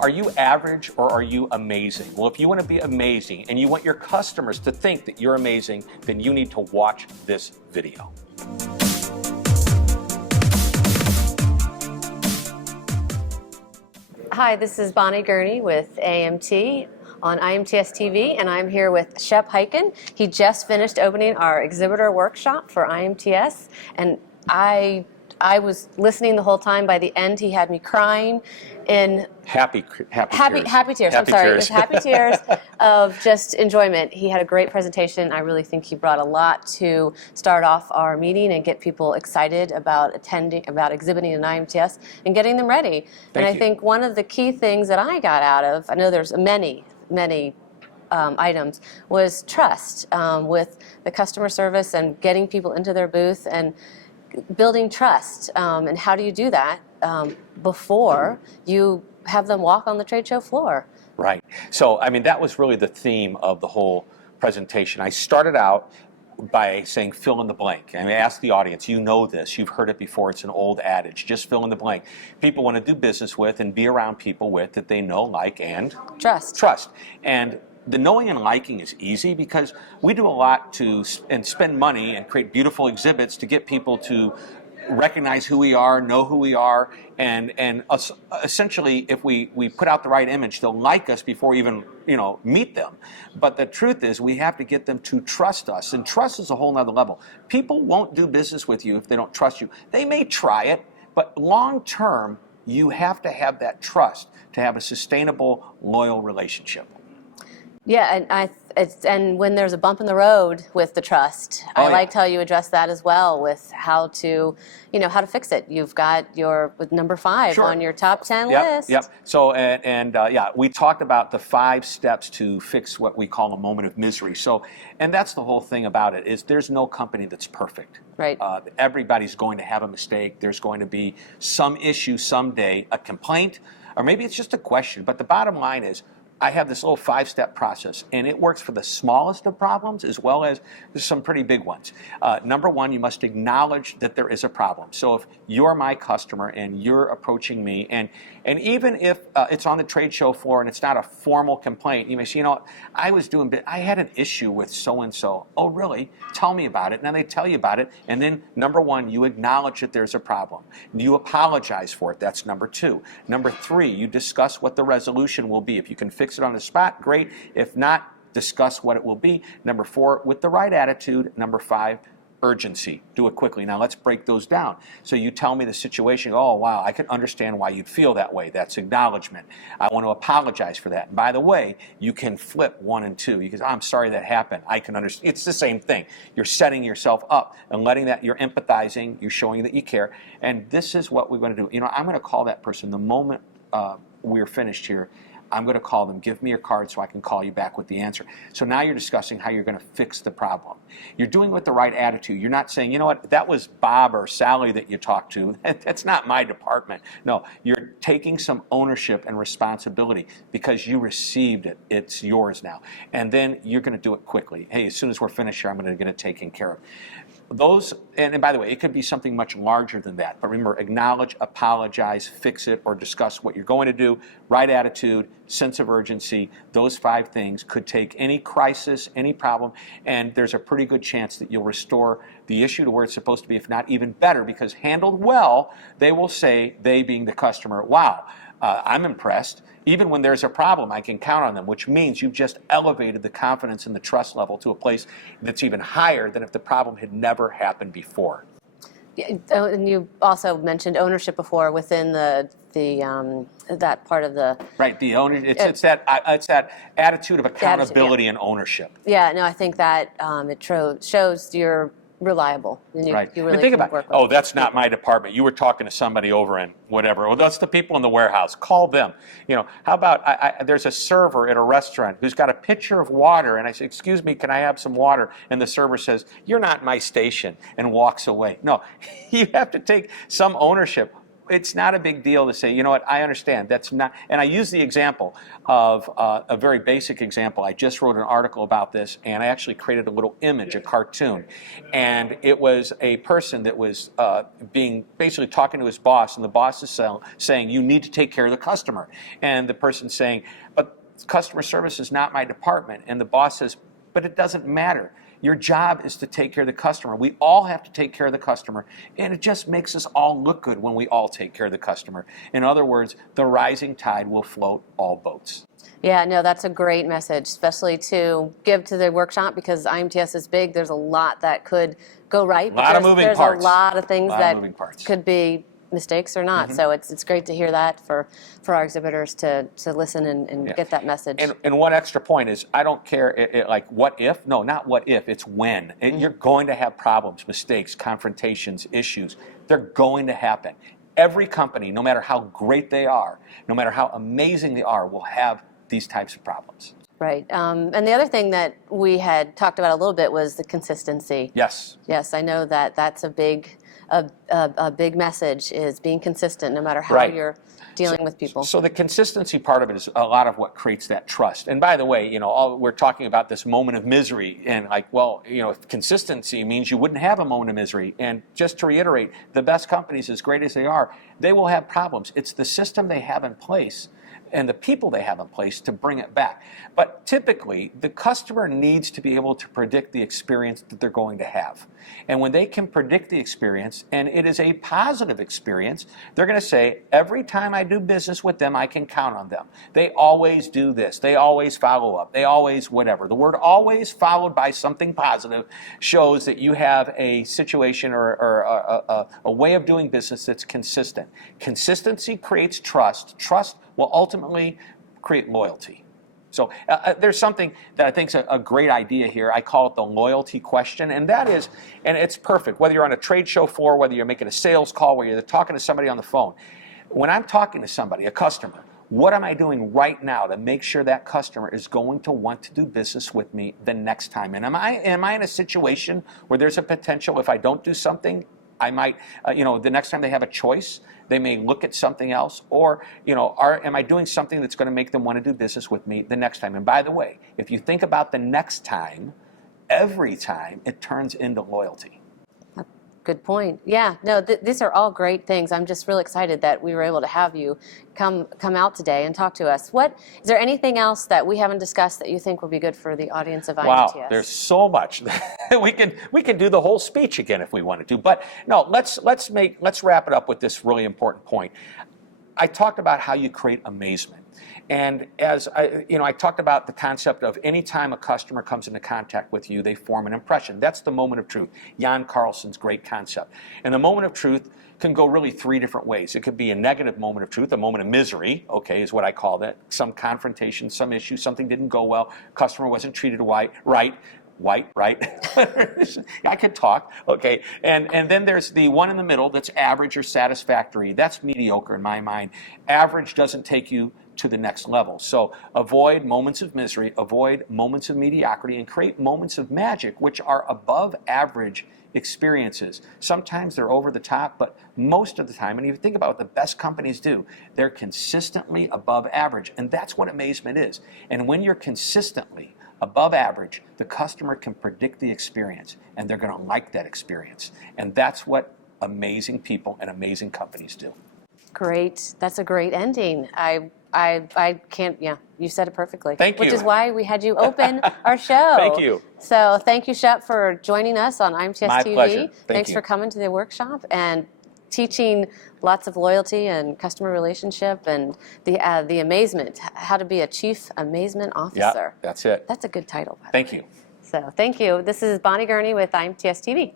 are you average or are you amazing? Well, if you want to be amazing and you want your customers to think that you're amazing, then you need to watch this video. Hi, this is Bonnie Gurney with AMT on IMTS TV, and I'm here with Shep Hyken. He just finished opening our Exhibitor Workshop for IMTS, and I was listening the whole time. By the end, he had me crying in happy tears. Happy tears. I'm sorry. It was happy tears of just enjoyment. He had a great presentation. I really think he brought a lot to start off our meeting and get people excited about exhibiting in IMTS and getting them ready. I think one of the key things that I got out of, I know there's many items, was trust with the customer service and getting people into their booth and building trust. And how do you do that before you have them walk on the trade show floor? Right. So, I mean, that was really the theme of the whole presentation. I started out by saying fill in the blank. I mean, I asked the audience, you know this, you've heard it before, it's an old adage, just fill in the blank. People want to do business with and be around people with that they know, like, and trust. And the knowing and liking is easy because we do a lot and spend money and create beautiful exhibits to get people to recognize who we are, know who we are, and essentially, if we put out the right image, they'll like us before we even meet them. But the truth is, we have to get them to trust us, and trust is a whole nother level. People won't do business with you if they don't trust you. They may try it, but long term, you have to have that trust to have a sustainable, loyal relationship. Yeah, and when there's a bump in the road with the trust, I liked how you addressed that as well with how to fix it. You've got with number 5 on your top 10 list. Yep. So we talked about the 5 steps to fix what we call a moment of misery. So, and that's the whole thing about it is there's no company that's perfect. Right. Everybody's going to have a mistake. There's going to be some issue someday, a complaint, or maybe it's just a question. But the bottom line is, I have this little 5-step process, and it works for the smallest of problems as well as some pretty big ones. Number 1, you must acknowledge that there is a problem. So if you're my customer and you're approaching me, and even if it's on the trade show floor and it's not a formal complaint, you may say, I had an issue with so-and-so. Oh, really? Tell me about it. Now they tell you about it, and then number 1, you acknowledge that there's a problem. You apologize for it. That's number 2. Number 3, you discuss what the resolution will be. If you can fix it on the spot, great. If not, discuss what it will be. Number 4, with the right attitude. Number 5, urgency. Do it quickly. Now let's break those down. So you tell me the situation. Oh, wow, I can understand why you'd feel that way. That's acknowledgement. I want to apologize for that. And by the way, you can flip 1 and 2 because I'm sorry that happened. I can understand. It's the same thing. You're setting yourself up and letting that, you're empathizing, you're showing that you care. And this is what we're going to do. I'm going to call that person the moment we're finished here. I'm going to call them, give me your card so I can call you back with the answer. So now you're discussing how you're going to fix the problem. You're doing it with the right attitude. You're not saying, that was Bob or Sally that you talked to. That's not my department. No, you're taking some ownership and responsibility because you received it. It's yours now. And then you're going to do it quickly. Hey, as soon as we're finished here, I'm going to get it taken care of. Those, and by the way, it could be something much larger than that. But remember, acknowledge, apologize, fix it, or discuss what you're going to do. Right attitude, sense of urgency. Those 5 things could take any crisis, any problem, and there's a pretty good chance that you'll restore the issue to where it's supposed to be, if not even better, because handled well, they will say, they being the customer, wow, I'm impressed. Even when there's a problem, I can count on them, which means you've just elevated the confidence and the trust level to a place that's even higher than if the problem had never happened before. Yeah, and you also mentioned ownership before within that part of the the owner. It's that attitude of accountability and ownership. Yeah, no, I think that it shows you're reliable. And you really think can about, work with that's not my department. You were talking to somebody over in whatever. Well, that's the people in the warehouse. Call them. How about there's a server at a restaurant who's got a pitcher of water, and I say, excuse me, can I have some water? And the server says, you're not my station, and walks away. No, you have to take some ownership. it's not a big deal to say, you know what, I understand. That's not, and I use the example of a very basic example. I just wrote an article about this, and I actually created a little image, a cartoon, and it was a person that was basically talking to his boss, and the boss is saying, you need to take care of the customer, and the person saying, but customer service is not my department, and the boss says, but it doesn't matter. Your job is to take care of the customer. We all have to take care of the customer, and it just makes us all look good when we all take care of the customer. In other words, the rising tide will float all boats. Yeah, no, that's a great message, especially to give to the workshop, because IMTS is big. There's a lot that could go right. A lot of moving parts. There's a lot of things that could be mistakes or not. So it's great to hear that for our exhibitors to listen and get that message. And one extra point is, I don't care like what if. No, not what if. It's when. You're going to have problems, mistakes, confrontations, issues. They're going to happen. Every company, no matter how great they are, no matter how amazing they are, will have these types of problems. Right. And the other thing that we had talked about a little bit was the consistency. Yes. Yes, I know that that's a big message, is being consistent no matter how you're dealing with people. So the consistency part of it is a lot of what creates that trust. And by the way, we're talking about this moment of misery, and consistency means you wouldn't have a moment of misery. And just to reiterate, the best companies, as great as they are, they will have problems. It's the system they have in place and the people they have in place to bring it back. But typically, the customer needs to be able to predict the experience that they're going to have. And when they can predict the experience, and it is a positive experience, they're going to say, every time I do business with them, I can count on them. They always do this. They always follow up. They always whatever. The word always followed by something positive shows that you have a situation or a way of doing business that's consistent. Consistency creates trust. Trust will ultimately create loyalty. So there's something that I think is a great idea here. I call it the loyalty question, and that is, and it's perfect, whether you're on a trade show floor, whether you're making a sales call, whether you're talking to somebody on the phone. When I'm talking to somebody, a customer, what am I doing right now to make sure that customer is going to want to do business with me the next time? And am I in a situation where there's a potential, if I don't do something, I might, the next time they have a choice, they may look at something else, or, am I doing something that's going to make them want to do business with me the next time? And by the way, if you think about the next time, every time it turns into loyalty. Good point. Yeah, no, these are all great things. I'm just really excited that we were able to have you come out today and talk to us. Is there anything else that we haven't discussed that you think would be good for the audience of IMTS? Wow, there's so much. we can do the whole speech again if we wanted to. But no, let's wrap it up with this really important point. I talked about how you create amazement. And as I talked about the concept of any time a customer comes into contact with you, they form an impression. That's the moment of truth. Jan Carlson's great concept. And the moment of truth can go really three different ways. It could be a negative moment of truth, a moment of misery, is what I call that. Some confrontation, some issue, something didn't go well, customer wasn't treated right. I could talk, and then there's the one in the middle that's average or satisfactory. That's mediocre in my mind. Average doesn't take you to the next level. So avoid moments of misery, avoid moments of mediocrity, and create moments of magic, which are above average experiences. Sometimes they're over the top, but most of the time, and if you think about what the best companies do, they're consistently above average, and that's what amazement is. And when you're consistently above average, the customer can predict the experience, and they're going to like that experience. And that's what amazing people and amazing companies do. Great. That's a great ending. I can't, you said it perfectly. Thank you. Which is why we had you open our show. Thank you. So thank you, Shep, for joining us on IMTS My TV. pleasure. Thanks for coming to the workshop and teaching lots of loyalty and customer relationship and the amazement, how to be a chief amazement officer. Yeah, that's it. That's a good title. Thank you. So thank you. This is Bonnie Gurney with IMTS TV.